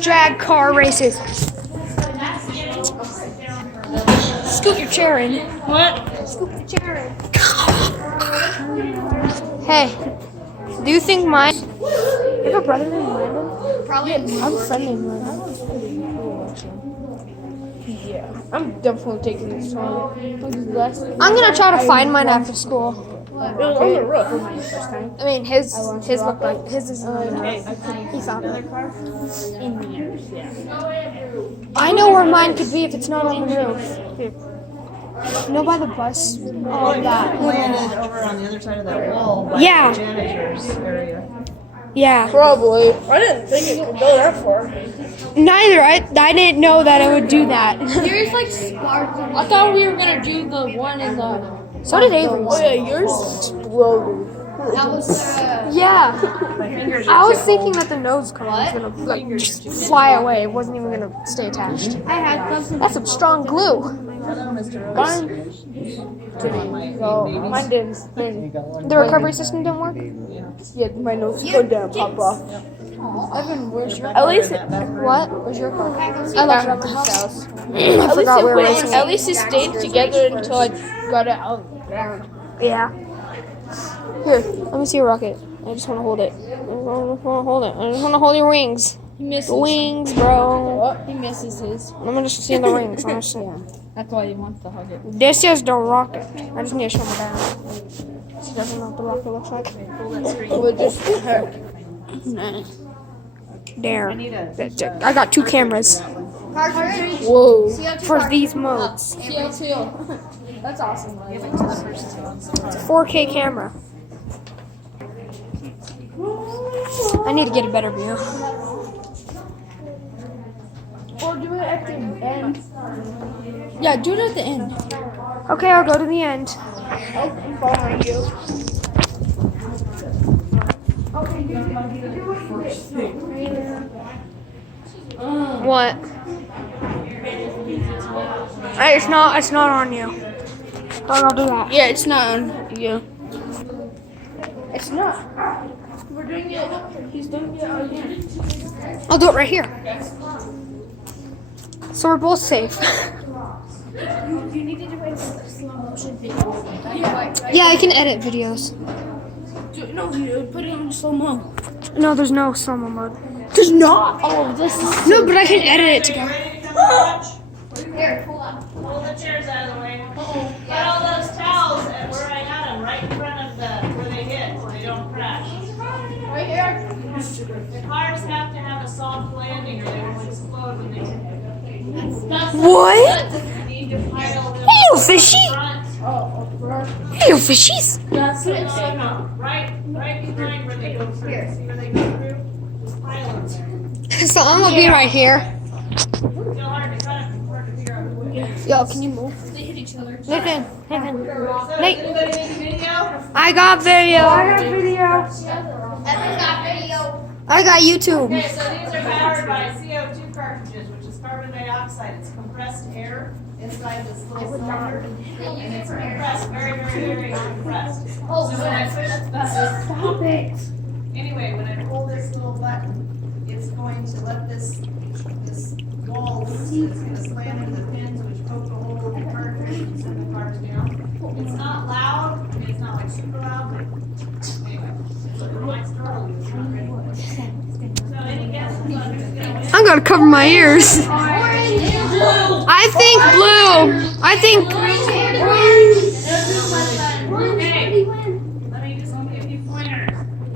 Drag car races. Scoot your chair in. What? Scoot the chair in. Hey, do you think mine? You have a brother named Landon? Probably. I'm a friend named Landon. Yeah. I'm definitely taking this song. I'm gonna try to find mine after school. It was on the roof. I mean, his looked like his is on the roof. He found it. In the years, yeah. I know where mine could be if it's not on the roof. You know, by the bus. Oh, that. Planted over on the other side of that wall by Yeah. the janitor's area. Yeah. Probably. I didn't think it could go that far. Neither. I didn't know that it would do that. Yours like sparked. I thought we were gonna do the one in the. So did Avery. Oh yeah, yours exploded. That was Yeah. My fingers I are was too thinking old. that the nose cone was gonna like just fly away. It wasn't even gonna stay attached. I had something. That's some strong glue. Hello, Mr. Rose. Mine. So mine didn't. The recovery system didn't work. Yeah, my nose cone didn't pop off. Evan, where's your? At least What? Where's your car? I left it at the house. I At least forgot it we were went, racing. at least it stayed together until I got it out of the ground. Yeah. Here, let me see your rocket. I just want to hold it. I just want to hold it. I just want to hold your wings. He misses. The wings, bro. What? He misses his. I'm just seeing the rings. I'm just seeing. That's why he wants to hug it. This is the rocket. I just need to show my dad. She doesn't know what the rocket looks like. We'll just heck. There. I got 2 cameras Whoa. for these modes. CO2. That's awesome. It's a 4K camera. I need to get a better view. Or do it at the end. Yeah, do it at the end. Okay, I'll go to the end. I'm following you. What? Hey, it's not on you. Don't do that. Yeah, it's not on you. It's not. We're doing it. He's doing it again. I'll do it right here. So we're both safe. You need to do a slow motion video. Yeah, I can edit videos. No, you put it on slow mo. No, there's no slow-mo mode. There's not. Oh, this is. No, but I can edit it together. Here, hold on. Pull the chairs out of the way. Put all those towels and where I got them, right in front of where they hit, so they don't crash. Right here. The cars have to have a soft landing or they will explode when they hit. What? You need to pile them Hey, you fishy! front. Hey, you fishies! That's it. Right behind where they go through. See where they go through? Just pile them there. So I'm gonna be right here. Still hard to cut it before to figure out which. Yo, can you move? They hit each other. Nathan. So Nate. anybody need video? I got video. Evan got video. I got YouTube. Okay, so these are powered by CO2 cartridges, which is carbon dioxide. It's compressed air inside this little cylinder. And it's compressed, very, very, very compressed. So when I push Stop it. anyway, when I pull this little button, it's going to let this wall loose. It's going to slam into the pins, which poke a hole in the cartridge and send the cars down. It's not loud. I mean, it's not like super loud, but anyway. So it might startle you. It's not ready. So any guesses on who's going to win? I'm gonna cover my ears. I think blue. I think. Okay, let me just give you pointers.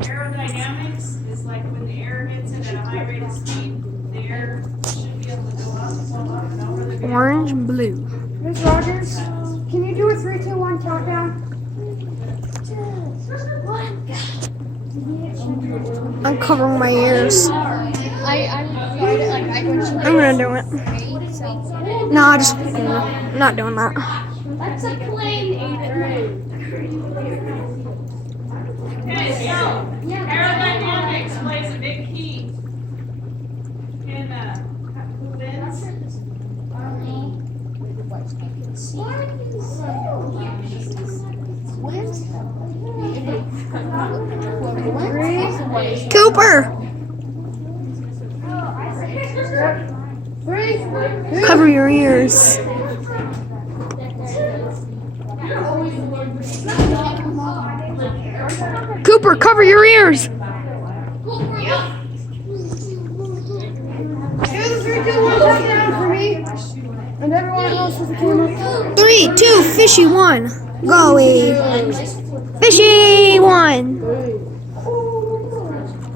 Aerodynamics is like when the air hits it at a high rate of speed, the air should be able to go up and over the vehicle. Orange and blue. Ms. Rogers, can you do a 3, 2, 1 countdown? I'm covering my ears. I'm I'm gonna do it. No, I'm not doing that. That's a plane. Okay, so aerodynamics plays a big key in winds. Cooper. Cover your ears. Cooper, cover your ears. Do the 3, 2, 1 touchdown for me. And everyone else with the camera. 3, 2, fishy 1. Go away. Fishy 1.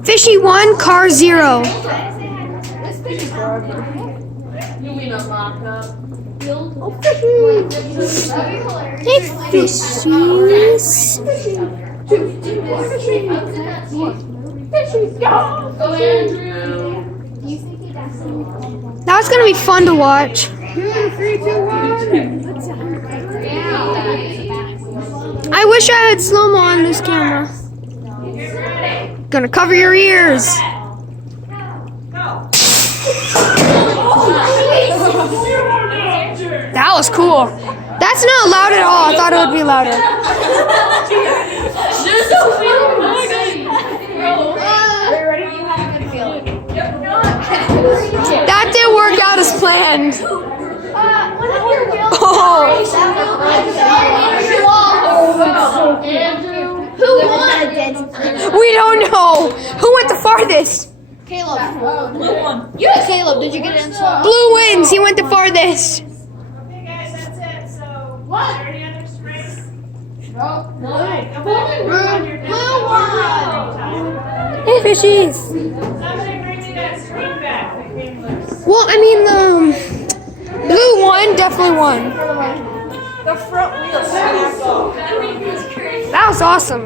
Fishy 1, car 0. Hey, fishies. That's gonna be fun to watch. Do the 3, 2, 1. I wish I had slow-mo on this camera. Gonna cover your ears. That was cool. That's not loud at all. I thought it would be louder. That didn't work out as planned. Oh. Who won? We don't know. Who went the farthest? Caleb. You had Caleb. Did you get it in slow? Blue wins. He went the farthest. Okay, guys, that's it. So, are there any other race? No. Alright, go back and work on your Blue won. Hey, fishies. Somebody bring me that screen back that came loose. Well, I mean, blue one definitely won. The front wheel snapped off. That was awesome.